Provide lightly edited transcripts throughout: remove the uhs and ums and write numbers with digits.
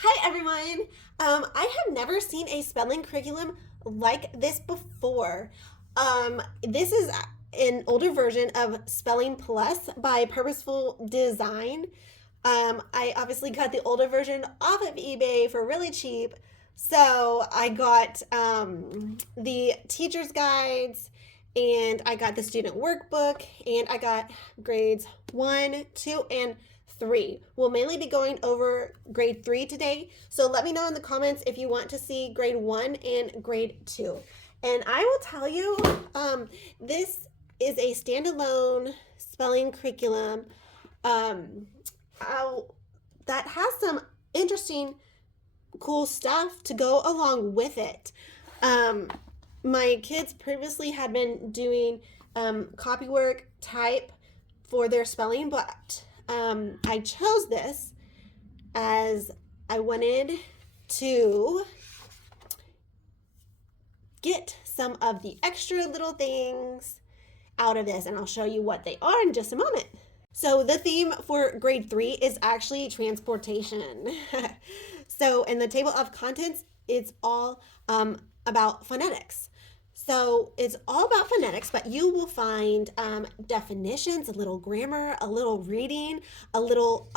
Hi everyone! I have never seen a spelling curriculum like this before. This is an older version of Spelling Plus by Purposeful Design. I obviously got the older version off of eBay for really cheap. So I got the teacher's guides, and I got the student workbook, and I got grades 1, 2, and 3. We'll mainly be going over grade 3 today. So let me know in the comments if you want to see grade 1 and grade 2. And I will tell you, this is a standalone spelling curriculum that has some interesting, cool stuff to go along with it. My kids previously had been doing copywork type for their spelling, but I chose this as I wanted to get some of the extra little things out of this, and I'll show you what they are in just a moment. So the theme for grade 3 is actually transportation. So in the table of contents, it's all about phonetics. So it's all about phonetics, but you will find definitions, a little grammar, a little reading, a little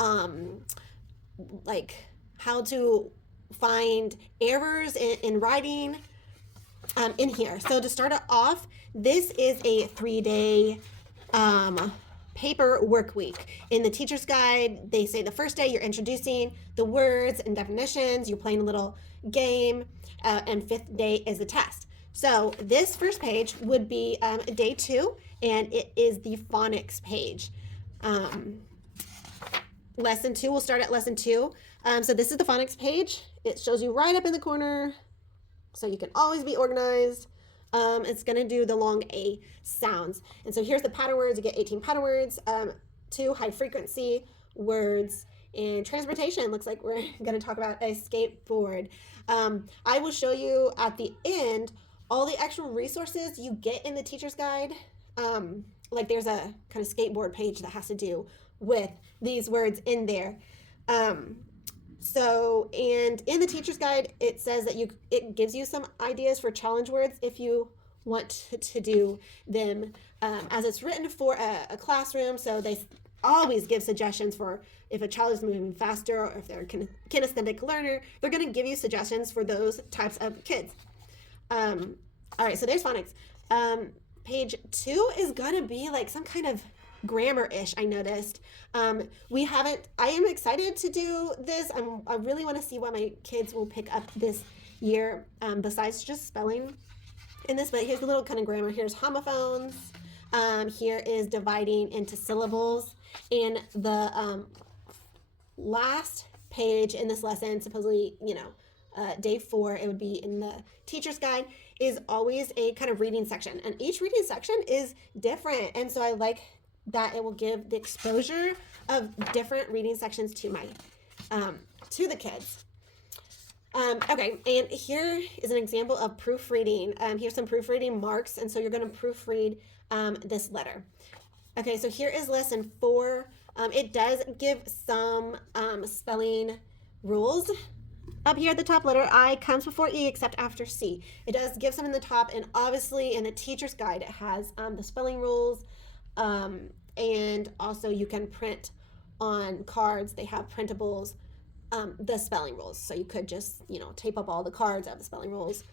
like how to find errors in writing in here. So to start it off, this is a 3-day paper work week. In the teacher's guide, they say the first day you're introducing the words and definitions, you're playing a little game, and 5th day is the test. So this first page would be day 2, and it is the phonics page. Lesson 2, we'll start at lesson 2. So this is the phonics page. It shows you right up in the corner, so you can always be organized. It's going to do the long A sounds. And so here's the pattern words. You get 18 pattern words, 2 high frequency words, and transportation. Looks like we're going to talk about a skateboard. I will show you at the end all the extra resources you get in the teacher's guide. Like there's a kind of skateboard page that has to do with these words in there. And in the teacher's guide, it says that it gives you some ideas for challenge words if you want to do them, as it's written for a classroom. So they always give suggestions for if a child is moving faster or if they're a kinesthetic learner. They're going to give you suggestions for those types of kids. All right, so there's phonics. Page 2 is going to be like some kind of grammar-ish, I noticed. I am excited to do this. I really want to see what my kids will pick up this year, besides just spelling in this. But here's a little kind of grammar. Here's homophones. Here is dividing into syllables. And the last page in this lesson, supposedly, day 4, it would be in the teacher's guide, is always a kind of reading section. And each reading section is different. And so I like that it will give the exposure of different reading sections to my to the kids. Okay, and here is an example of proofreading. Here's some proofreading marks, and so you're going to proofread this letter. Okay, so here is lesson 4. It does give some spelling rules. Up here at the top, letter I comes before E except after C. It does give some in the top, and obviously in the teacher's guide it has the spelling rules, and also you can print on cards. They have printables, the spelling rules. So you could just, tape up all the cards of the spelling rules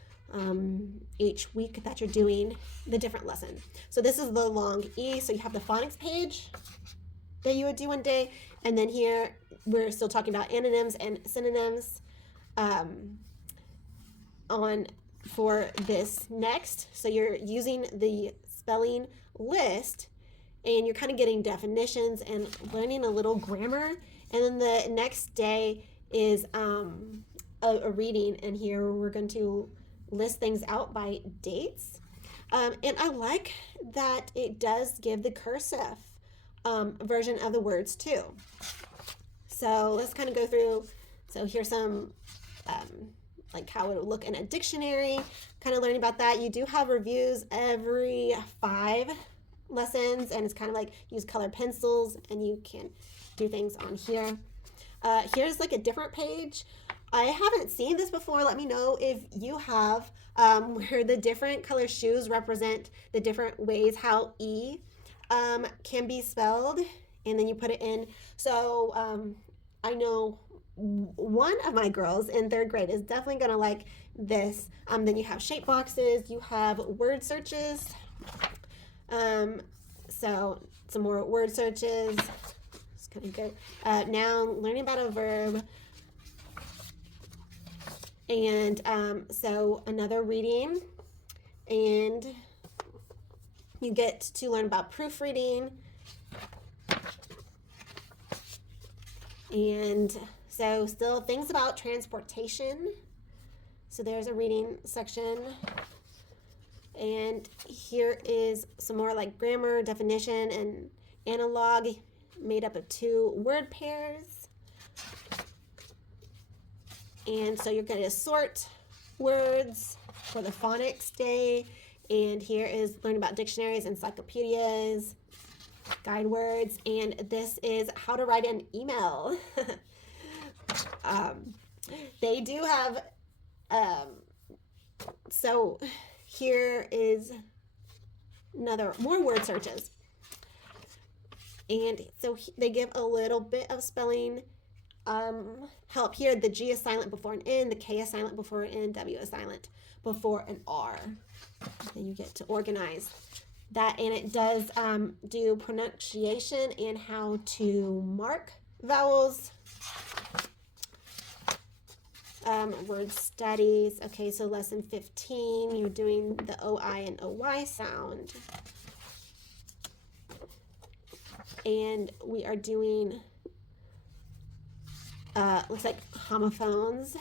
each week that you're doing the different lesson. So this is the long E. So you have the phonics page that you would do one day, and then here we're still talking about antonyms and synonyms on for this next. So you're using the spelling list, and you're kind of getting definitions and learning a little grammar. And then the next day is a reading, and here we're going to list things out by dates. And I like that it does give the cursive version of the words too. So let's kind of go through. So here's some like how it would look in a dictionary, kind of learning about that. You do have reviews every 5 lessons, and it's kind of like use colored pencils, and you can do things on here. Here's like a different page I haven't seen this before. Let me know if you have, where the different color shoes represent the different ways how E can be spelled, and then you put it in. So I know one of my girls in third grade is definitely going to like this. Then you have shape boxes, you have word searches. So some more word searches. It's kind of good. Noun, learning about a verb. And so another reading, and you get to learn about proofreading. And so still things about transportation. So there's a reading section. And here is some more like grammar, definition, and analog made up of 2 word pairs. And so you're going to sort words for the phonics day. And here is learn about dictionaries, encyclopedias, guide words. And this is how to write an email. They do have, so here is more word searches. And so they give a little bit of spelling help here. The G is silent before an N, the K is silent before an N, W is silent before an R. Then you get to organize that, and it does do pronunciation and how to mark vowels. Word studies. Okay, so lesson 15, you're doing the OI and OY sound. And we are doing looks like homophones.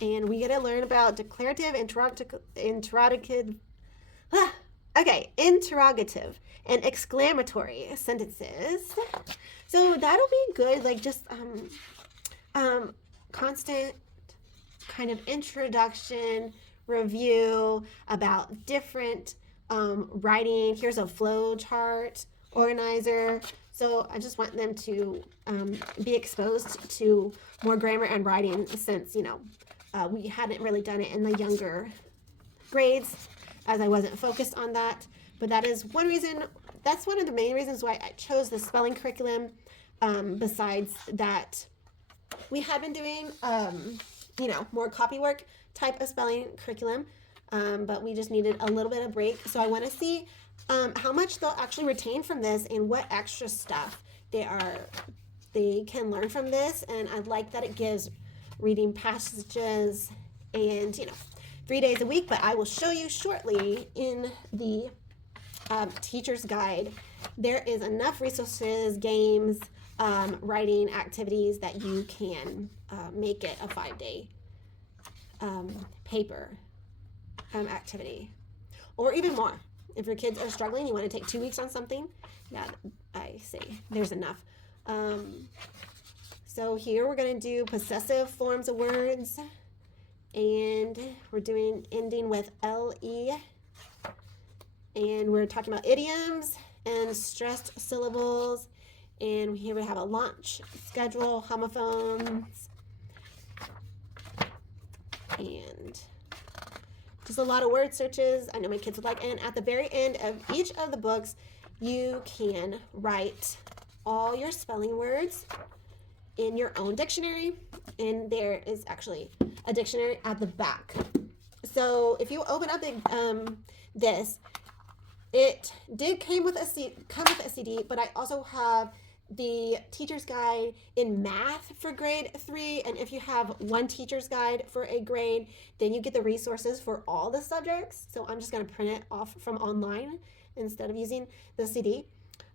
And we get to learn about declarative, interrogative, and exclamatory sentences. So that'll be good, like just constant kind of introduction, review about different writing. Here's a flow chart organizer. So I just want them to be exposed to more grammar and writing since, we hadn't really done it in the younger grades as I wasn't focused on that. But that is one reason, that's one of the main reasons why I chose the spelling curriculum. Besides that, we have been doing, more copywork type of spelling curriculum, but we just needed a little bit of break. So I want to see how much they'll actually retain from this and what extra stuff they can learn from this. And I like that it gives reading passages and 3 days a week, but I will show you shortly in the teacher's guide. There is enough resources, games, writing activities that you can make it a 5-day paper activity, or even more. If your kids are struggling, you want to take 2 weeks on something, yeah, I see there's enough. So here we're going to do possessive forms of words, and we're doing ending with LE, and we're talking about idioms and stressed syllables, and here we have a launch schedule, homophones, and just a lot of word searches. I know my kids would like, and at the very end of each of the books, you can write all your spelling words in your own dictionary, and there is actually a dictionary at the back. So if you open up this, it did come with a CD, but I also have the teacher's guide in math for grade 3, and if you have one teacher's guide for a grade, then you get the resources for all the subjects. So I'm just going to print it off from online instead of using the CD,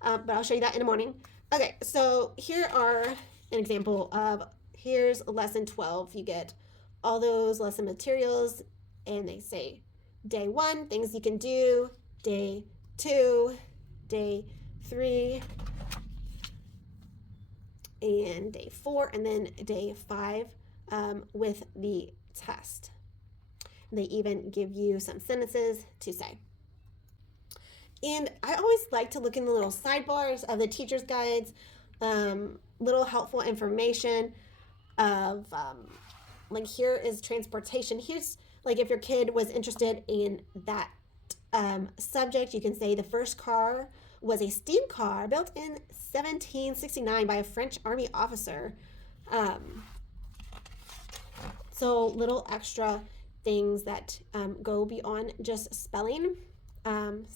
but I'll show you that in the morning. Okay, so here are an example of, here's lesson 12. You get all those lesson materials, and they say day 1, things you can do, day 2, day 3, and day 4, and then day 5 with the test. They even give you some sentences to say. And I always like to look in the little sidebars of the teacher's guides little helpful information of like here is transportation. Here's like if your kid was interested in that subject, you can say the first car was a steam car built in 1769 by a French army officer. So little extra things that go beyond just spelling.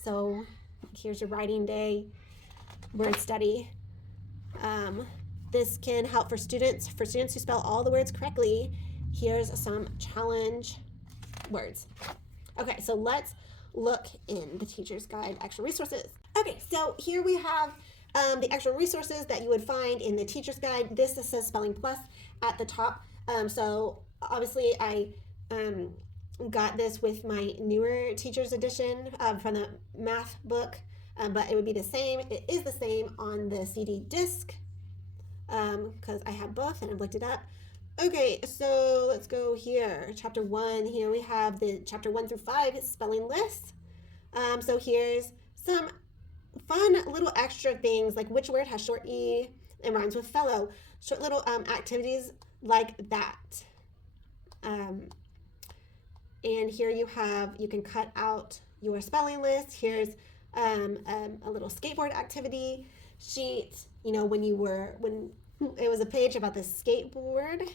So here's your writing day, word study. This can help for students who spell all the words correctly. Here's some challenge words. Okay, so let's look in the teacher's guide extra resources. Okay, so here we have the extra resources that you would find in the teacher's guide. This says Spelling Plus at the top. So obviously I got this with my newer teacher's edition from the math book, but it would be the same. It is the same on the CD disc because I have both and I've looked it up. Okay, so let's go here. Chapter 1, here we have the chapter 1 through 5 spelling lists. So here's some fun little extra things like which word has short E and rhymes with fellow. Short little activities like that. And here you can cut out your spelling list. Here's a little skateboard activity sheet. You know, when it was a page about the skateboard.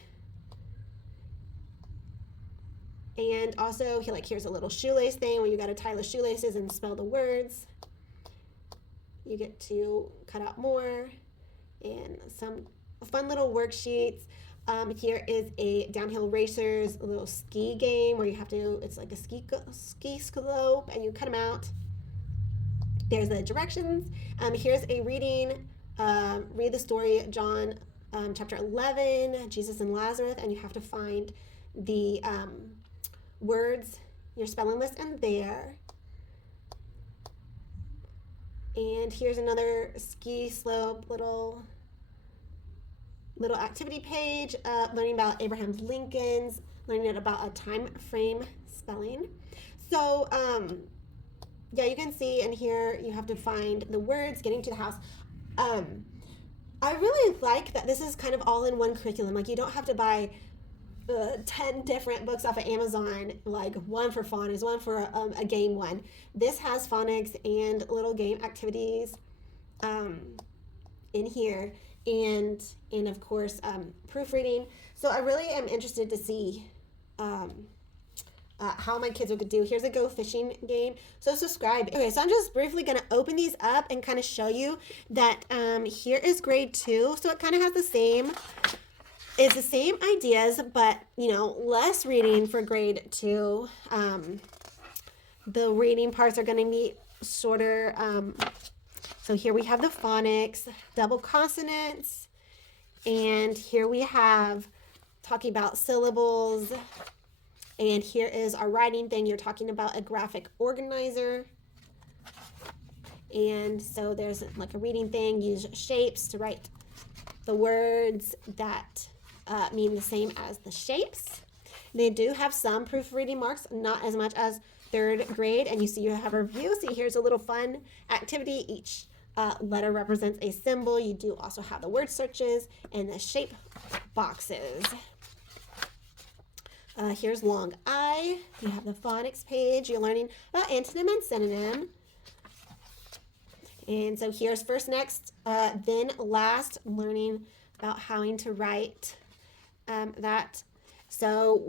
And also here's a little shoelace thing where you got to tie the shoelaces and spell the words. You get to cut out more and some fun little worksheets. Here is a downhill racers, a little ski game where it's like a ski slope and you cut them out. There's the directions. Here's a reading. Read the story, John chapter 11, Jesus and Lazarus, and you have to find the words, your spelling list in there. And here's another ski slope little activity page, learning about Abraham Lincoln's, learning about a time frame spelling. So yeah, you can see in here you have to find the words, getting to the house. I really like that this is kind of all in one curriculum. Like you don't have to buy 10 different books off of Amazon, like one for phonics, one for a game one. This has phonics and little game activities in here, and of course proofreading. So I really am interested to see how my kids would do. Here's a go fishing game. So subscribe. Okay, so I'm just briefly going to open these up and kind of show you that here is grade 2. So it kind of has the same ideas, but less reading for grade 2. The reading parts are going to be shorter. So here we have the phonics, double consonants, and here we have talking about syllables. And here is our writing thing. You're talking about a graphic organizer. And so there's like a reading thing. Use shapes to write the words that mean the same as the shapes. They do have some proofreading marks, not as much as 3rd grade. And you see you have a review. See, here's a little fun activity. Each letter represents a symbol. You do also have the word searches and the shape boxes. Here's long I. You have the phonics page. You're learning about antonym and synonym. And so here's first, next, then last, learning about how to write that. So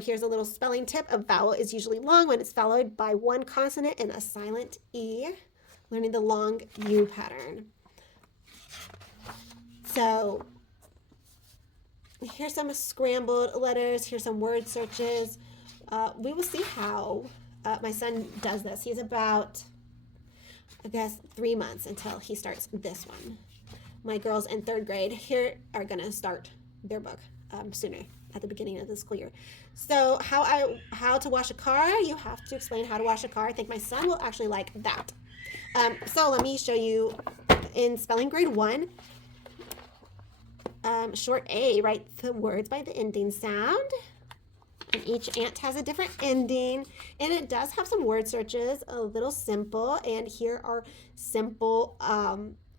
here's a little spelling tip. A vowel is usually long when it's followed by one consonant and a silent E. Learning the long U pattern. So here's some scrambled letters. Here's some word searches. We will see how my son does this. He's about, I guess, 3 months until he starts this one. My girls in 3rd grade here are going to start their book sooner, at the beginning of the school year. So how to wash a car. You have to explain how to wash a car. I think my son will actually like that. So let me show you in spelling grade 1. Short A, write the words by the ending sound. And each ant has a different ending. And it does have some word searches, a little simple. And here are simple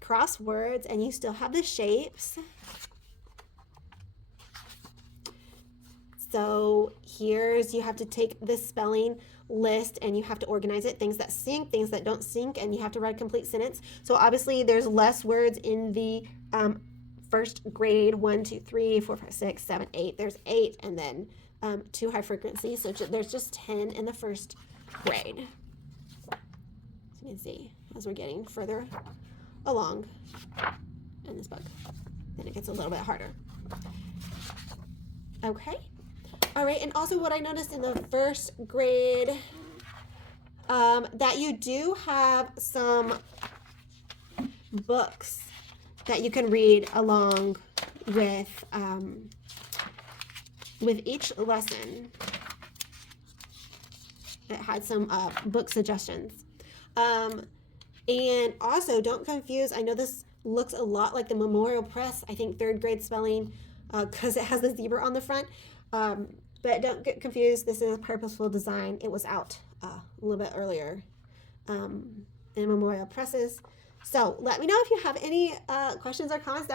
crosswords and you still have the shapes. So here's, you have to take this spelling list and you have to organize it, things that sync, things that don't sync, and you have to write a complete sentence. So obviously there's less words in the first grade, 1, 2, 3, 4, 5, 6, 7, 8. There's 8 and then 2 high frequencies. So there's just 10 in the first grade. So you can see as we're getting further along in this book, then it gets a little bit harder. Okay. All right, and also what I noticed in the first grade, that you do have some books that you can read along with each lesson. It had some book suggestions. And also, don't confuse, I know this looks a lot like the Memorial Press, I think 3rd grade spelling, because it has the zebra on the front. But don't get confused, this is Purposeful Design. It was out a little bit earlier in Memorial Presses. So let me know if you have any questions or comments.